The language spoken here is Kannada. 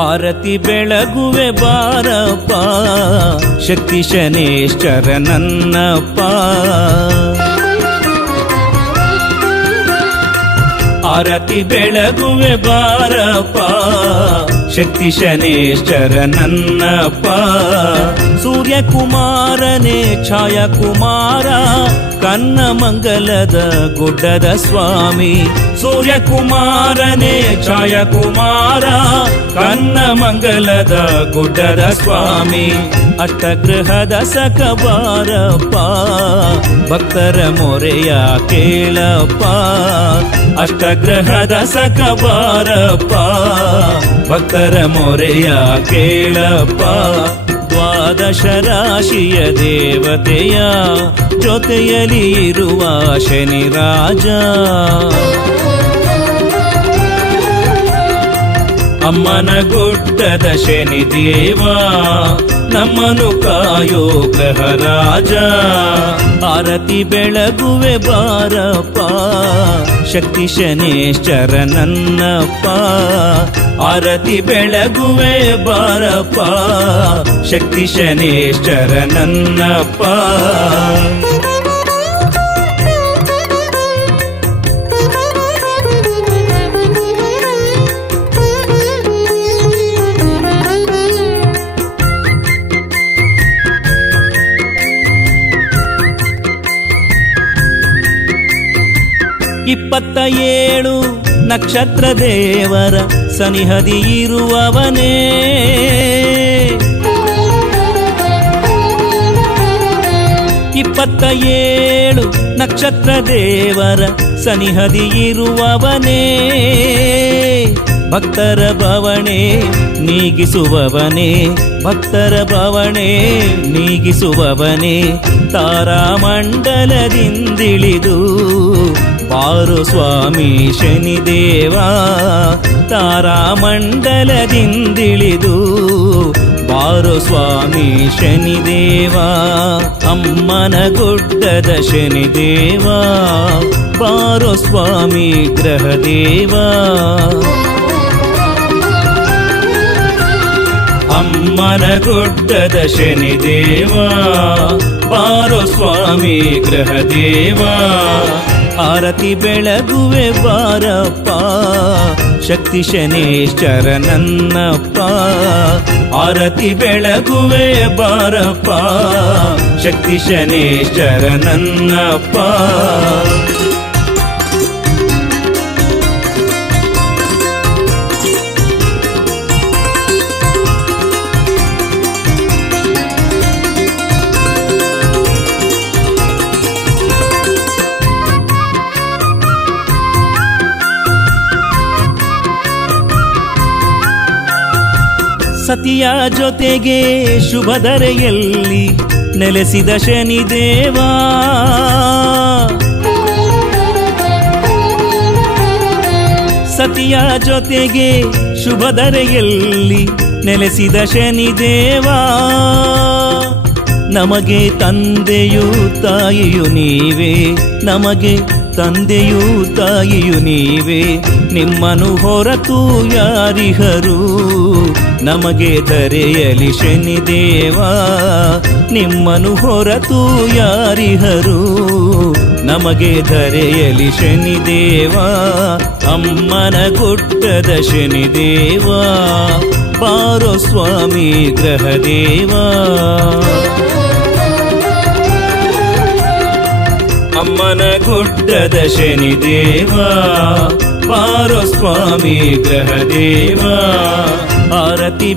ಆರತಿ ಬೆಳಗುವೆ ಬಾರಪ್ಪ ಶಕ್ತಿ ಶನೇಶ್ವರ ನನ್ನಪ್ಪ. ಆರತಿ ಬೆಳಗುವೆ ಬಾರಪ್ಪ ಶಕ್ತಿ ಶನೇಶ್ವರ ನನ್ನಪ್ಪ. ಸೂರ್ಯಕುಮಾರನೇ ಛಾಯಾಕುಮಾರ ಕನ್ನಮಂಗಲದ ಗುಡ್ಡದ ಸ್ವಾಮಿ. ಸೂರ್ಯಕುಮಾರನೇ ಛಾಯಾಕುಮಾರ ಕನ್ನಮಂಗಲದ ಗುಡ್ಡದ ಸ್ವಾಮಿ. ಅಷ್ಟಗೃಹದ ಸಖ ಬಾರಪ್ಪ ಭಕ್ತರ ಮೊರೆಯ ಕೇಳಪ್ಪ. ಅಷ್ಟಗ್ರಹದ ಸಖ ಬಾರಪ್ಪ ಭಕ್ತರ ಮೊರೆಯ ಕೇಳಪ್ಪ. ದ್ವಾದಶ ರಾಶಿಯ ದೇವತೆಯ ಜೊತೆಯಲ್ಲಿ ಇರುವ ಶನಿ ರಾಜ. ಅಮ್ಮನ ಗುಡ್ಡದ ಶನಿ ದೇವ ನಮ್ಮನು ಕಾಯೋ ಗ್ರಹ ರಾಜ. ಆರತಿ ಬೆಳಗುವೆ ಬಾರಪ್ಪ ಶಕ್ತಿ ಶನೇಶ್ವರ ನನ್ನಪ್ಪ. ಆರತಿ ಬೆಳಗುವೆ ಬಾರಪ್ಪ ಶಕ್ತಿ ಶನೇಶ್ವರ ನನ್ನಪ್ಪ. ಇಪ್ಪತ್ತೇಳು ನಕ್ಷತ್ರ ದೇವರ ಸನಿಹದಿ ಇರುವವನೇ. ಇಪ್ಪತ್ತೇಳು ನಕ್ಷತ್ರ ದೇವರ ಸನಿಹದಿ ಇರುವವನೇ. ಭಕ್ತರ ಬವಣೆ ನೀಗಿಸುವವನೇ. ಭಕ್ತರ ಬವಣೆ ನೀಗಿಸುವವನೇ. ತಾರಾಮಂಡಲದಿಂದಿಳಿದು ಬಾರೋ ಸ್ವಾಮಿ ಶನಿದೇವ. ತಾರಾಮಂಡಲದಿಂದಿಳಿದು ಬಾರೋ ಸ್ವಾಮಿ ಶನಿದೇವ. ಅಮ್ಮನ ಗುಡ್ಡದ ಶನಿದೇವ ಬಾರೋ ಸ್ವಾಮಿ ಗ್ರಹದೇವ. ಅಮ್ಮನ ಗುಡ್ಡದ ಶನಿದೇವ ಬಾರೋ ಸ್ವಾಮಿ ಗ್ರಹದೇವ. ಆರತಿ ಬೆಳಗುವೆ ಬಾರಪ್ಪ ಶಕ್ತಿ ಶನೇಶ್ವರ ನನ್ನಪ್ಪ. ಆರತಿ ಬೆಳಗುವೆ ಬಾರಪ್ಪ ಶಕ್ತಿ ಶನೇಶ್ವರ ನನ್ನಪ್ಪ. ಸತಿಯ ಜೊತೆಗೆ ಶುಭಧರೆಯಲ್ಲಿ ನೆಲೆಸಿದ ಶನಿದೇವ. ಸತಿಯ ಜೊತೆಗೆ ಶುಭಧರೆಯಲ್ಲಿ ನೆಲೆಸಿದ ಶನಿದೇವ. ನಮಗೆ ತಂದೆಯೂ ತಾಯಿಯು ನೀವೇ. ನಮಗೆ ತಂದೆಯೂ ತಾಯಿಯು ನೀವೇ. ನಿಮ್ಮನು ಹೊರತು ಯಾರಿಹರು ನಮಗೆ ಧರೆಯಲಿ ಶನಿದೇವ. ನಿಮ್ಮನು ಹೊರತು ಯಾರಿಹರು ನಮಗೆ ಧರೆಯಲಿ ಶನಿದೇವ. ಅಮ್ಮನ ಗುಡ್ಡದ ಶನಿದೇವ ಬಾರೋ ಸ್ವಾಮಿ ಗ್ರಹದೇವ. ಅಮ್ಮನ ಗುಡ್ಡದ ಶನಿದೇವ ಬಾರೋ ಸ್ವಾಮಿ ಗ್ರಹದೇವ. ಆರತಿ